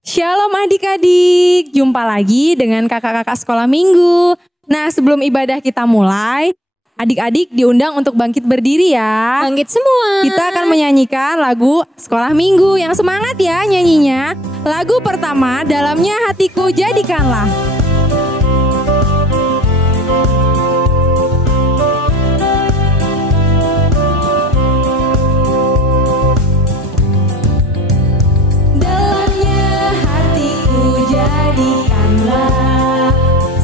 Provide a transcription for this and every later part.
Shalom adik-adik, jumpa lagi dengan kakak-kakak sekolah minggu. Nah, sebelum ibadah kita mulai, adik-adik diundang untuk bangkit berdiri ya. Bangkit semua. Kita akan menyanyikan lagu sekolah minggu yang semangat ya nyanyinya. Lagu pertama, Dalamnya Hatiku Jadikanlah. Jadikanlah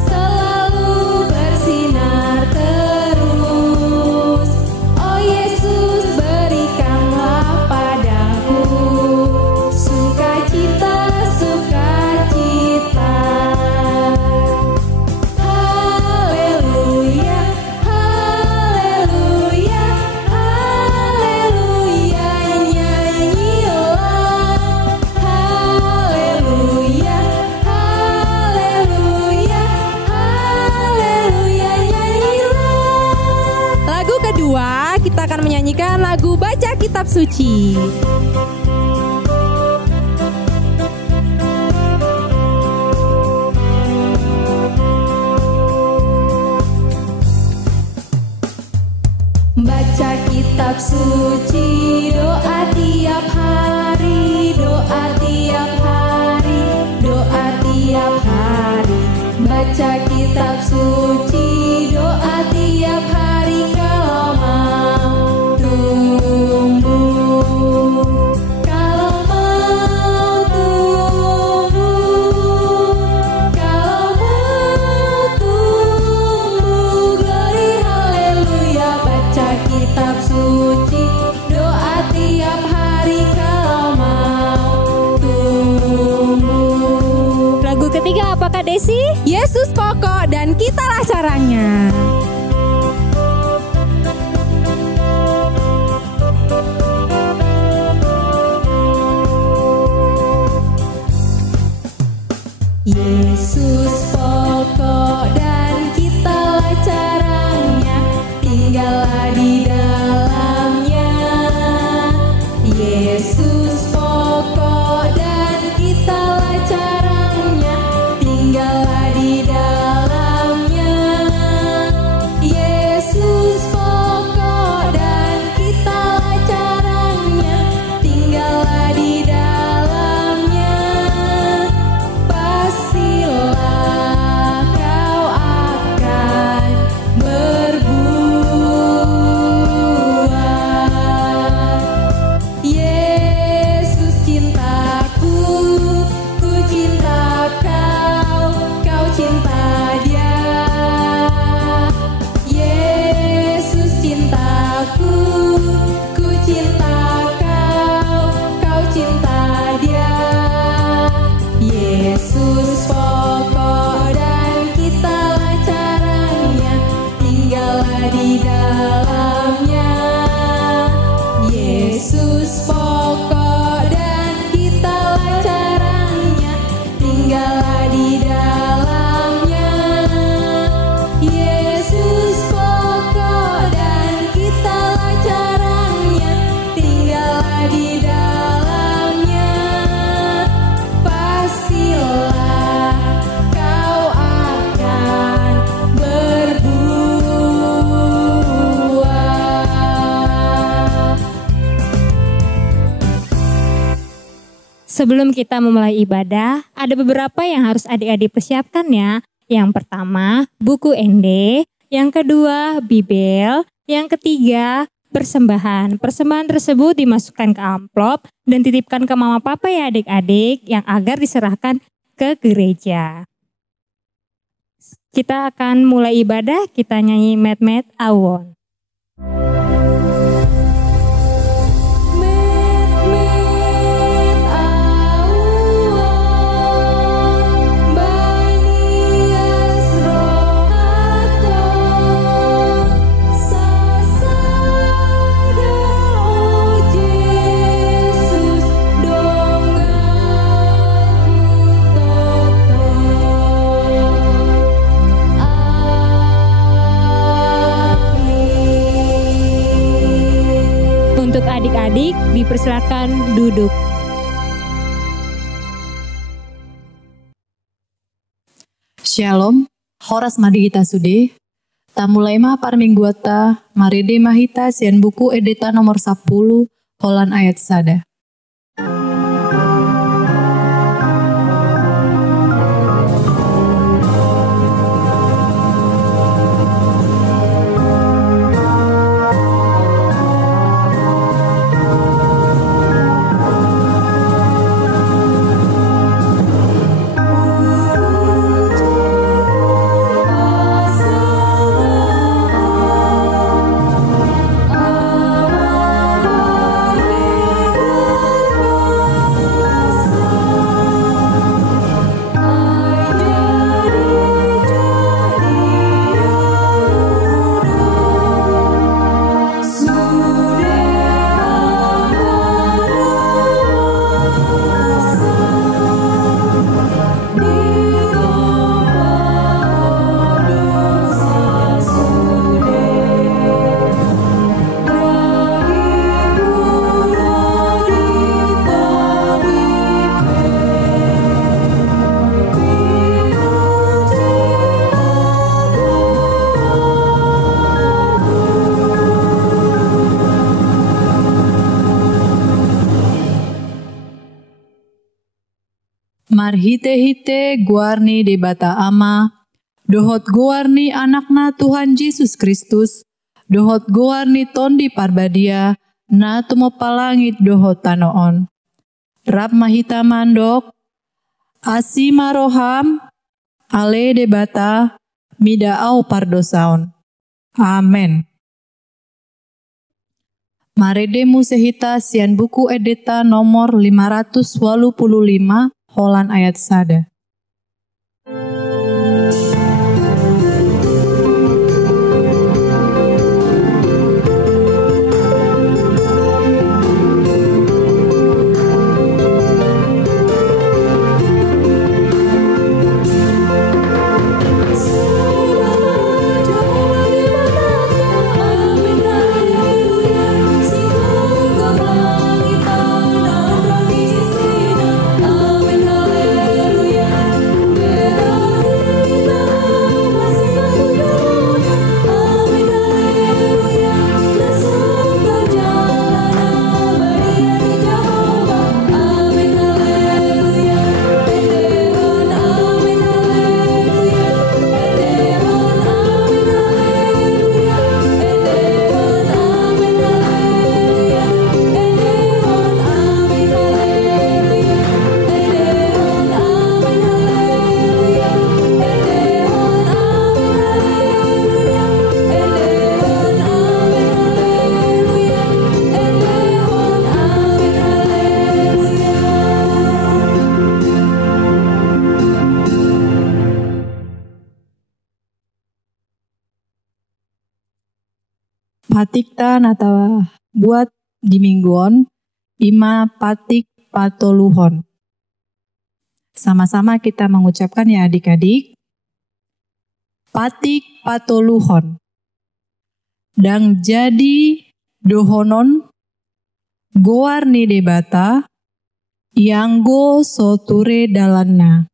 selalu bersinar terus. Oh Yesus, berikanlah padaku sukacita, sukacita. Haleluya, haleluya, haleluya, nyanyilah. Haleluya. Lagu kedua, kita akan menyanyikan lagu Baca Kitab Suci. Baca kitab suci, doa tiap hari, doa tiap hari, doa tiap hari. Baca kitab suci, doa tiap hari kalau mau tumbuh. Kalau mau tumbuh, kalau mau tumbuh, glory haleluya. Baca kitab suci, doa tiap hari kalau mau tumbuh. Lagu ketiga apa Kak Desi? Yesus pokok dan kitalah caranya. Yesus pokok dan kitalah caranya, tinggallah di dalamnya. Yesus pokok dan kitalah caranya, tinggallah di dalamnya. Yesus pokok dan kitalah caranya, tinggallah di dalamnya. Pastilah kau akan berbuah. Yesus cintaku, ku cinta kau, kau cinta dia. Yesus cintaku, ku cinta kau, kau cinta dia. Yesus pokok dan kitalah caranya, tinggallah di dalamnya. Yesus pokok dan kitalah caranya, tinggallah di dalamnya. Yesus pokok dan kitalah caranya, tinggallah di dalamnya. Pastilah kau akan berbuah. Sebelum kita memulai ibadah, ada beberapa yang harus adik-adik persiapkan ya. Yang pertama, buku ND. Yang kedua, Bibel. Yang ketiga, persembahan. Persembahan tersebut dimasukkan ke amplop dan titipkan ke mama papa ya adik-adik, yang agar diserahkan ke gereja. Kita akan mulai ibadah, kita nyanyi Met Met Awon. Untuk adik-adik dipersilakan duduk. Shalom, horas madihita sude. Tamulai mah parmingguata, marede mahita sian buku edita nomor 10, holan ayat sada. Marhite-hite guarni debata ama, dohot guarni anakna Tuhan Yesus Kristus, dohot guarni tondi parbadia, na tumopalangit dohot tanoon. Rab mahita mandok, asi maroham, ale debata, midaau pardosaon. Amen. Marede musehita sian buku edita nomor 585, holan ayat sada. Patikta nata buat di mingguon, ima patik patoluhon. Sama-sama kita mengucapkan ya adik-adik. Patik patoluhon. Dang jadi dohonon goarni debata yang go soture dalanna.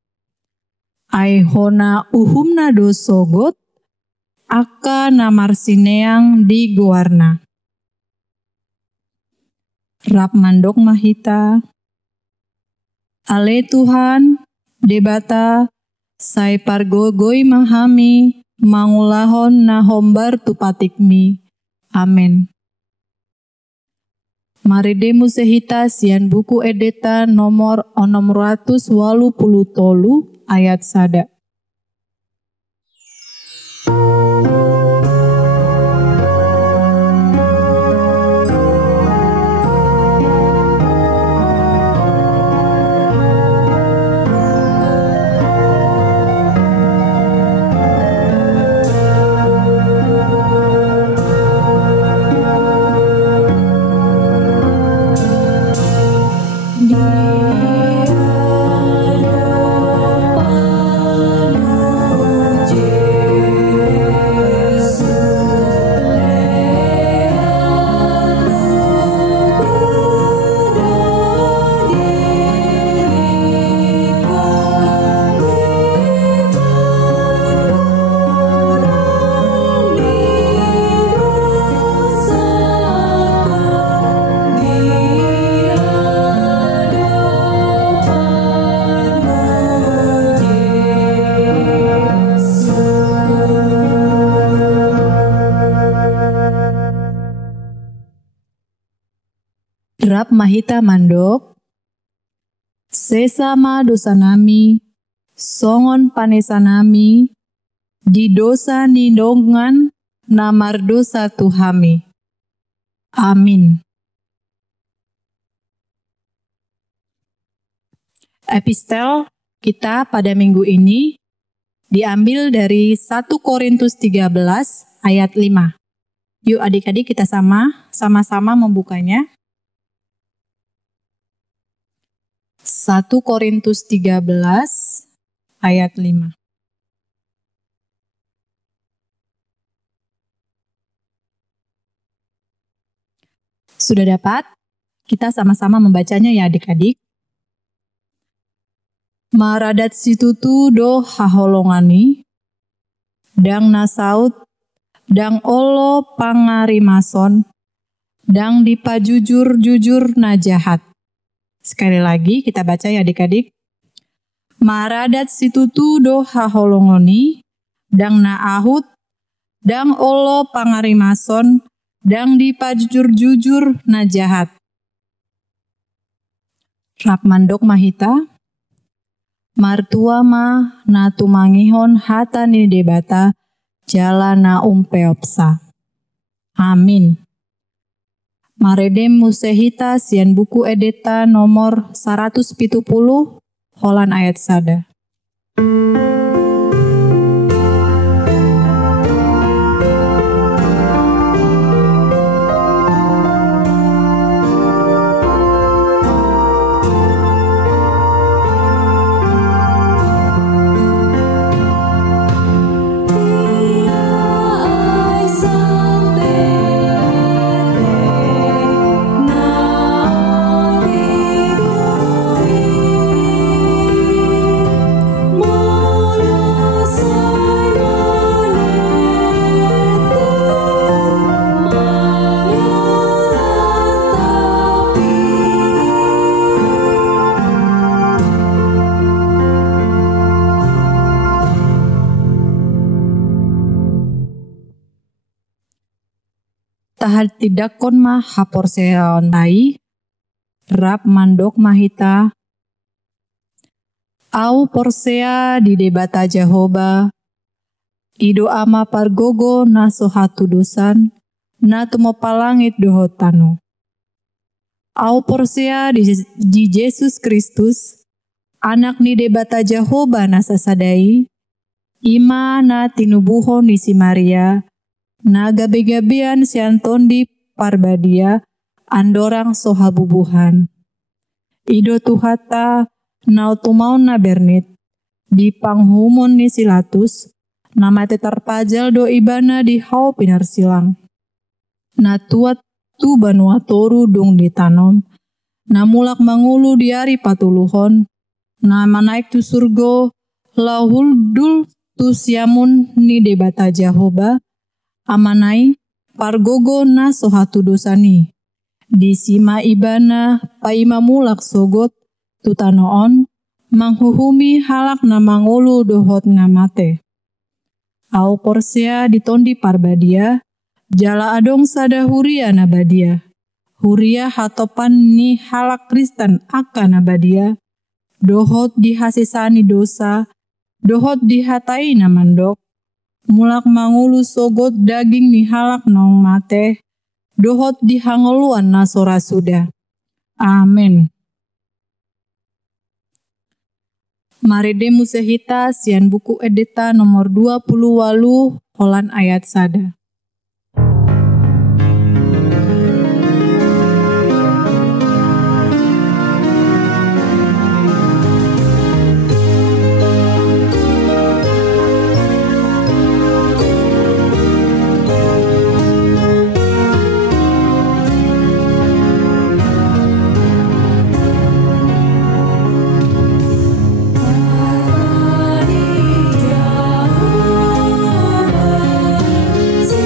Aihona uhumna dosogot aka namar sineang di goarna. Rab mandok mahita. Ale Tuhan, debata, sai pargogoi mahami, mangulahon na hombar tupatikmi. Amen. Maride musehita sian buku edita nomor 683 ayat sada. Dia mahita mandok, sesama dosa nami, songon panesa nami, di dosa nindongan, namar dosa Tuhami. Amin. Epistel kita pada minggu ini diambil dari 1 Korintus 13 ayat 5. Yuk adik-adik kita sama-sama membukanya. 1 Korintus 13 ayat 5. Sudah dapat? Kita sama-sama membacanya ya adik-adik. Maradat situtu do haholongani, dang nasaut, dang olo pangarimason, dang dipajujur-jujur najahat. Sekali lagi kita baca ya adik-adik. Maradat situtu do haholongoni, dang naahut, dang olo pangarimason, dang dipajujur-jujur najahat. Rap mandok mahita, martua ma na tumangihon hata ni debata jala na umpeopsa. Amin. Maredem musehita sian buku edeta nomor 170 holan ayat sada. Tahal tidak kon ma hapor seonai, rap mandok mahita, au porsea di debata Jehoba, ido ama pargogo na sohatu dosan, na tumo palangit dohotano. Au porsea di Yesus Kristus, anak ni debata Jehoba na sasadai, ima na tinubuhon ni si Maria, na gabe-gabean sianton di parbadia, andorang sohabubuhan. Ido tuhata, nau tumaun na bernit, di panghumon ni silatus, nama tetarpajal do ibana di hau pinar silang. Na tuat tu banua toru dung ditanom, na mulak mangulu diari patuluhon, na manaik tu surgo, lahul dul tu siamun ni debata Jehoba, amanai pargogo na sohatu dosani. Di sima ibana paima mulak sogot tutanoon manghuhumi halak na mangulu dohot na mate. Au porsea ditondi parbadia, jala adong sada huria na badia. Huria hatopan ni halak Kristen akan na badia, dohot dihasisani dosa, dohot dihatai na mandok, mulak mangulu sogot daging ni halak naung mate, dohot dihangoluan na sora suda. Amin. Marede musehita sian buku edeta nomor 20 walu holan ayat sada. See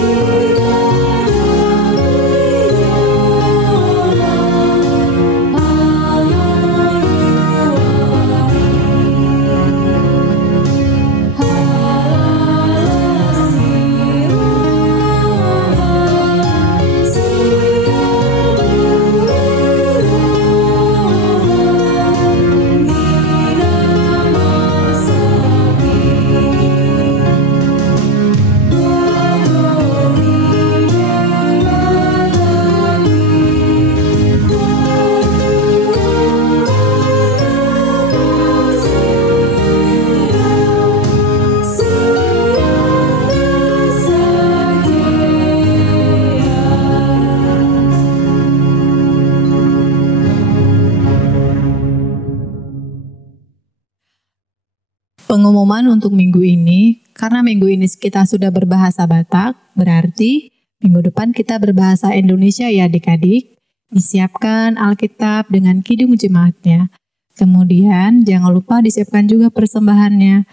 Pengumuman untuk minggu ini, karena minggu ini kita sudah berbahasa Batak, berarti minggu depan kita berbahasa Indonesia ya adik-adik. Disiapkan Alkitab dengan kidung jemaatnya. Kemudian jangan lupa disiapkan juga persembahannya.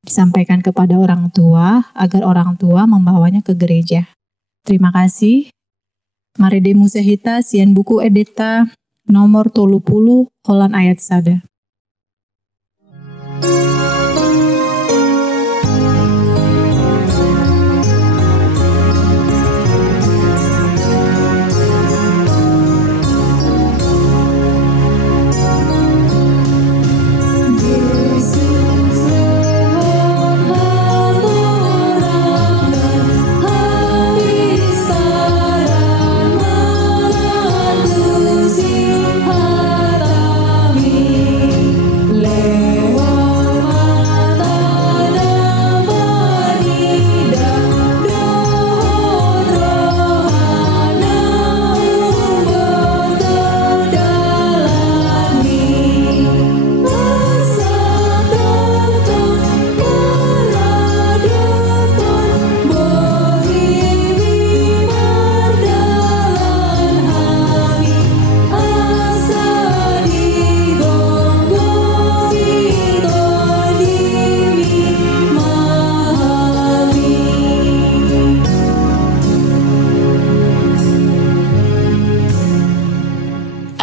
Disampaikan kepada orang tua agar orang tua membawanya ke gereja. Terima kasih. Mari demu sehita sian buku edita nomor 30 holan ayat sada.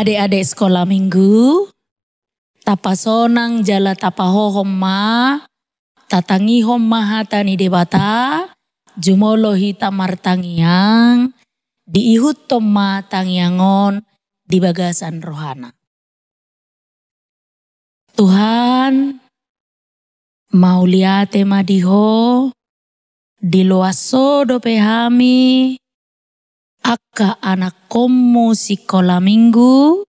Adik-adik sekolah minggu, tapasonang jala tapaho homma, tatangi homma hatani debata, jumolo hita martangiang, diihut tomma tangyangon di bagasan rohana. Tuhan, mau liate madiho, di luaso dope hami, akka anak komu sikola minggu,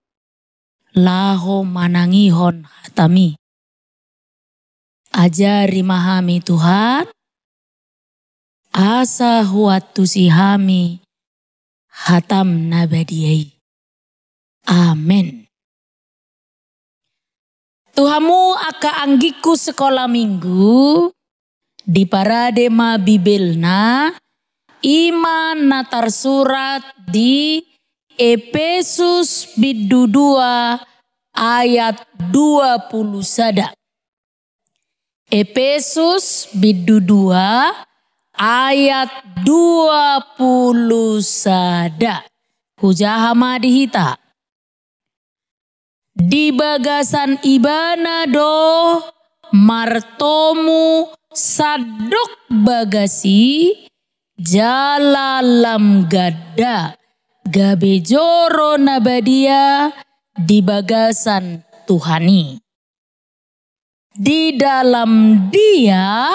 laho manangihon hatami. Ajari mahami Tuhan, asa huatu sihami, hatam nabadiyai. Amin. Tuhamu akka anggiku sekolah minggu, di parade ma bibelna, iman natar surat di Efesus bidu 2 ayat 20 sada. Efesus bidu 2 ayat 20 sada. Hujahama dihita. Di bagasan ibana do martomu sadok bagasi jalalam gada gabejoro nabadia di bagasan Tuhani. Di dalam dia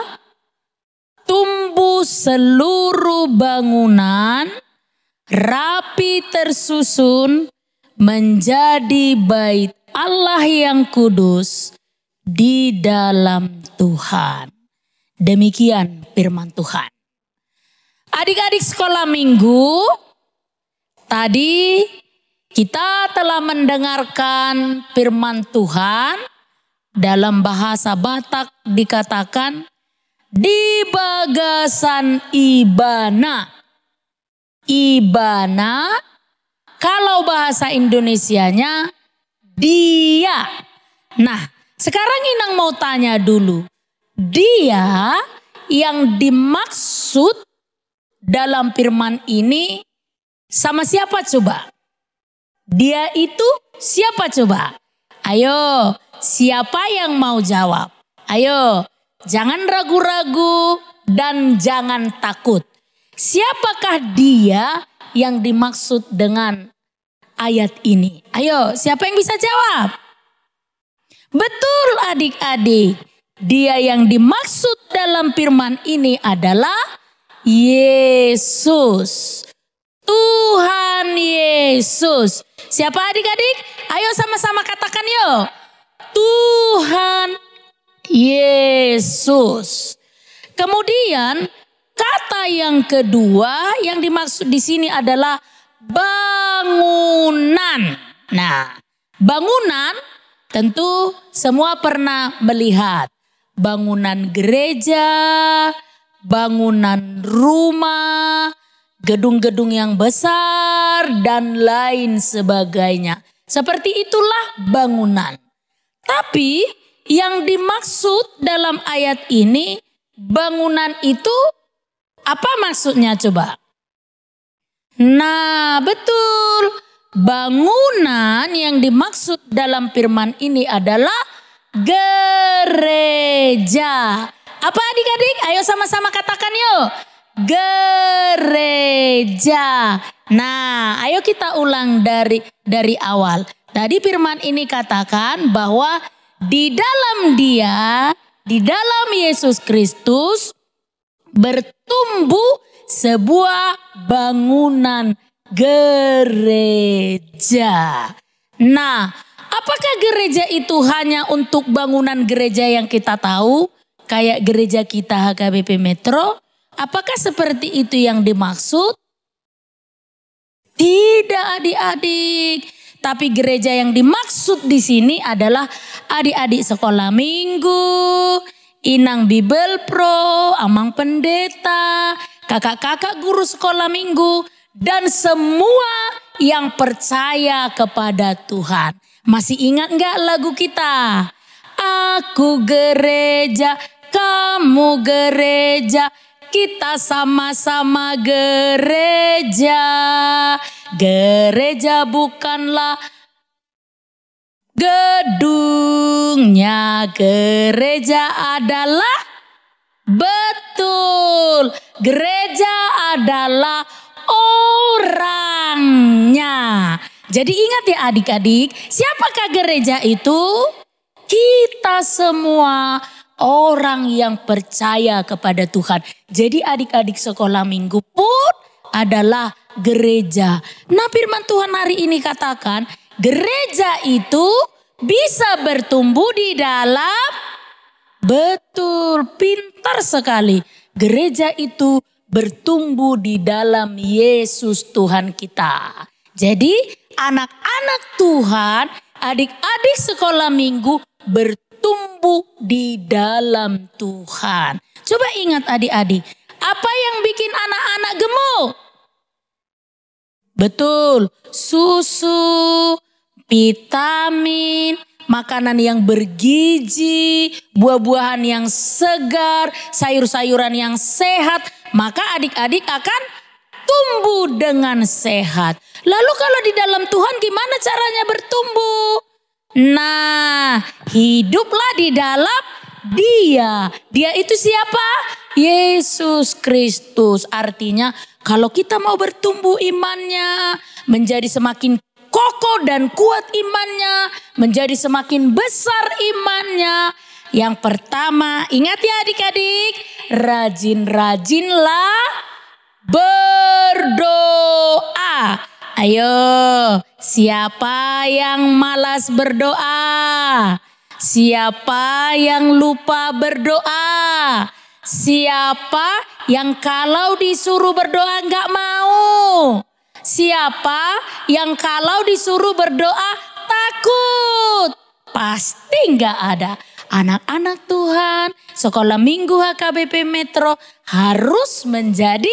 tumbuh seluruh bangunan rapi tersusun menjadi bait Allah yang kudus di dalam Tuhan. Demikian firman Tuhan. Adik-adik sekolah minggu, tadi kita telah mendengarkan firman Tuhan dalam bahasa Batak dikatakan di bagasan ibana. Ibana, kalau bahasa Indonesianya dia. Nah, sekarang Inang mau tanya dulu. Dia yang dimaksud dalam firman ini sama siapa coba? Dia itu siapa coba? Ayo, siapa yang mau jawab? Ayo, jangan ragu-ragu dan jangan takut. Siapakah dia yang dimaksud dengan ayat ini? Ayo, siapa yang bisa jawab? Betul adik-adik. Dia yang dimaksud dalam firman ini adalah Yesus. Tuhan Yesus. Siapa adik-adik? Ayo sama-sama katakan yuk. Tuhan Yesus. Kemudian kata yang kedua yang dimaksud di sini adalah bangunan. Nah, bangunan tentu semua pernah melihat. bangunan gereja, bangunan rumah, gedung-gedung yang besar dan lain sebagainya. Seperti itulah bangunan. Tapi yang dimaksud dalam ayat ini, bangunan itu apa maksudnya coba? Nah, betul. Bangunan yang dimaksud dalam firman ini adalah gereja. Apa adik-adik? Ayo sama-sama katakan yuk. Gereja. Nah, ayo kita ulang dari awal. Tadi firman ini katakan bahwa di dalam Dia, di dalam Yesus Kristus bertumbuh sebuah bangunan gereja. Nah, apakah gereja itu hanya untuk bangunan gereja yang kita tahu? Kayak gereja kita HKBP Metro? Apakah seperti itu yang dimaksud? Tidak adik-adik. Tapi gereja yang dimaksud di sini adalah adik-adik sekolah minggu, Inang Bible Pro, Amang Pendeta, kakak-kakak guru sekolah minggu, dan semua yang percaya kepada Tuhan. Masih ingat nggak lagu kita? Aku gereja, kamu gereja, kita sama-sama gereja. Gereja bukanlah gedungnya, gereja adalah, betul, gereja adalah orangnya. Jadi ingat ya adik-adik, siapakah gereja itu? Kita semua orang yang percaya kepada Tuhan. Jadi adik-adik sekolah minggu pun adalah gereja. Nah, firman Tuhan hari ini katakan, gereja itu bisa bertumbuh di dalam, betul, pintar sekali. Gereja itu bertumbuh di dalam Yesus Tuhan kita. Jadi anak-anak Tuhan, adik-adik sekolah minggu bertumbuh di dalam Tuhan. Coba ingat adik-adik, apa yang bikin anak-anak gemuk? Betul, susu, vitamin, makanan yang bergizi, buah-buahan yang segar, sayur-sayuran yang sehat. Maka adik-adik akan tumbuh dengan sehat. Lalu kalau di dalam Tuhan gimana caranya bertumbuh? Nah, hiduplah di dalam Dia. Dia itu siapa? Yesus Kristus. Artinya kalau kita mau bertumbuh imannya, menjadi semakin kokoh dan kuat imannya, menjadi semakin besar imannya. Yang pertama, ingat ya adik-adik, rajin-rajinlah berdoa. Ayo, siapa yang malas berdoa? Siapa yang lupa berdoa? Siapa yang kalau disuruh berdoa nggak mau? Siapa yang kalau disuruh berdoa takut? Pasti nggak ada. Anak-anak Tuhan, sekolah minggu HKBP Metro harus menjadi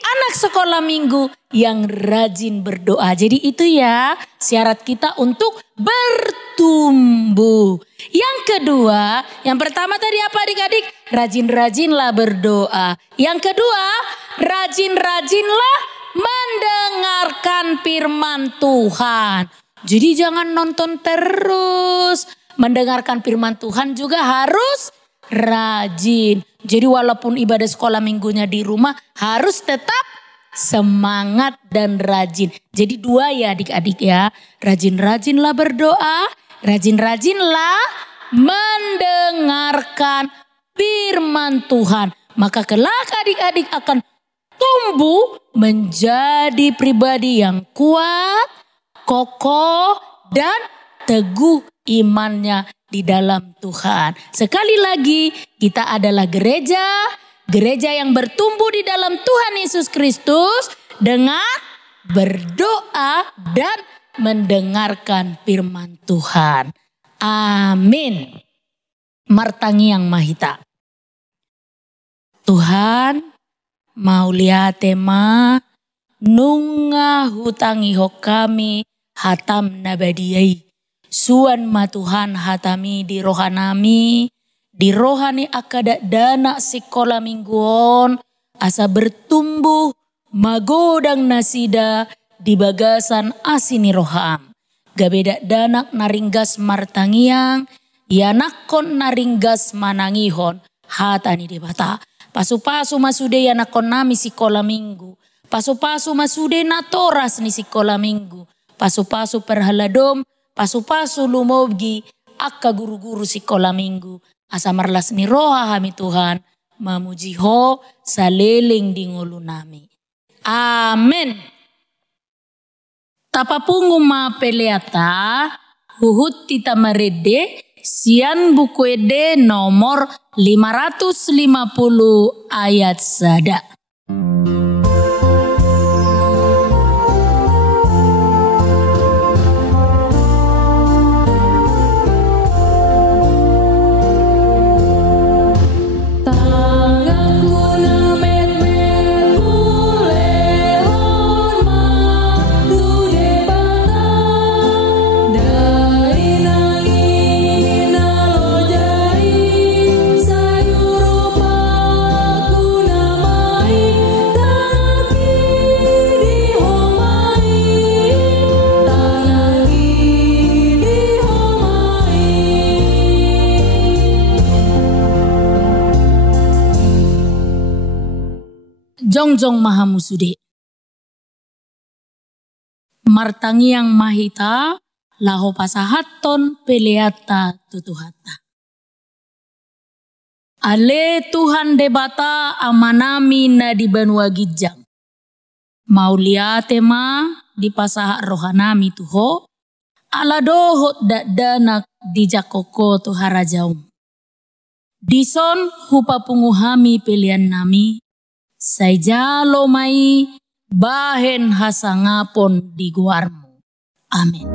anak sekolah minggu yang rajin berdoa. Jadi itu ya syarat kita untuk bertumbuh. Yang kedua, yang pertama tadi apa adik-adik? Rajin-rajinlah berdoa. Yang kedua, rajin-rajinlah mendengarkan firman Tuhan. Jadi jangan nonton terus. Mendengarkan firman Tuhan juga harus rajin. Jadi walaupun ibadah sekolah minggunya di rumah harus tetap semangat dan rajin. Jadi dua ya adik-adik ya. Rajin-rajinlah berdoa. Rajin-rajinlah mendengarkan firman Tuhan. Maka kelak adik-adik akan tumbuh menjadi pribadi yang kuat, kokoh, dan teguh imannya di dalam Tuhan. Sekali lagi, kita adalah gereja, gereja yang bertumbuh di dalam Tuhan Yesus Kristus dengan berdoa dan mendengarkan firman Tuhan. Amin. Martangiang Mahita. Tuhan mau lihat tema nunga hutangi hok kami hatam nabadiyai. Suan ma Tuhan hatami di rohanami, di rohani akada dana sekolah mingguon, asa bertumbuh magodang nasida di bagasan asini roham. Gabeda danak naringgas martangiang, yanakon naringgas manangihon hatani debata. Pasu-pasu masude yanakon nami sekolah minggu. Pasu-pasu masude natoras ni sekolah minggu. Pasu-pasu perhaladom, pasu-pasu lumobgi akka guru-guru sekolah minggu. Asa marlas ni roha hami Tuhan, mamujiho saleling di ngulu nami. Amin. Tapapungu ma peleata, huhut tita marede, sian buku ede nomor 550 ayat sada. Jongjong mahamusude. Martangiang Mahita laho pasahaton peleata tutuhata. Ale Tuhan debata amanami na di Banua Gijang. Mauliate ma di pasahak rohanami tuho. Ala dohot danak di jakoko tuharajaum. Dison hupa punguhami pilihan nami. Saijalo mai bahen hasangapon di guarmu. Amin.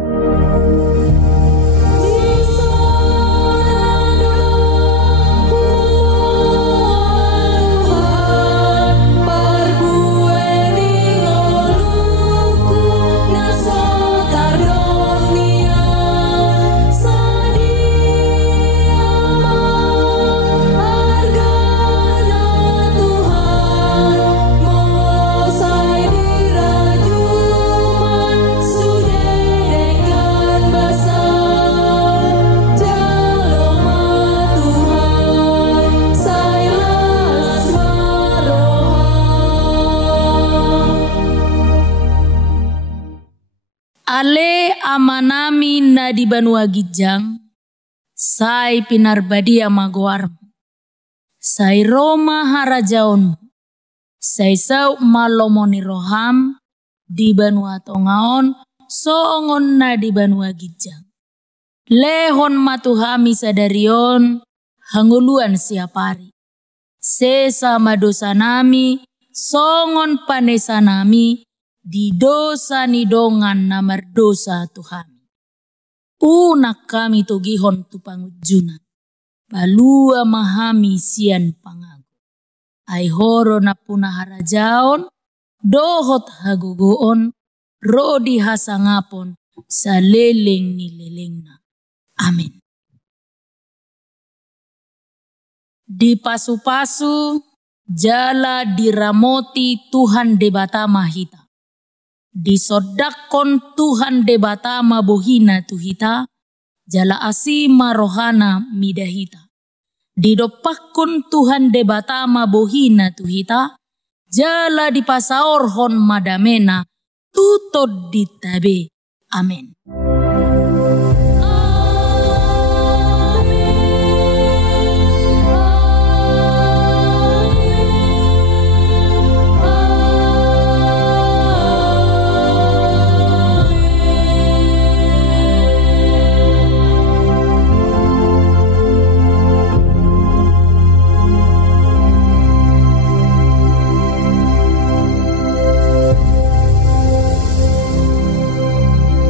Ale amanami na di Banua Gijang, sai pinarbadia magoarmu, sai Roma harajaon, sai sau malomoni roham di Banua Tongaon, soongon na di Banua Gijang. Lehon matuhami sadarion, hanguluan siapari. Sesa madosa nami, songon panesa nami, di dosa ni dongan na mardosa Tuhan. Unak kami tugihon tu pangujunan. Balua mahami sian pangago. Ay horo na punaharajaon, dohot hagugoon, rodi hasangapon, sa leleng ni lelengna. Amin. Di pasu-pasu, jala diramoti Tuhan debata mahita. Disodakon Tuhan debata mabohina tuhita, jala asima rohana midahita. Didopakon Tuhan debata mabohina tuhita, jala dipasaorhon madamena, tutod ditabe. Amin.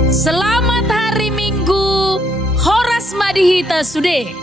Selamat hari Minggu, Horas Madihita Sude.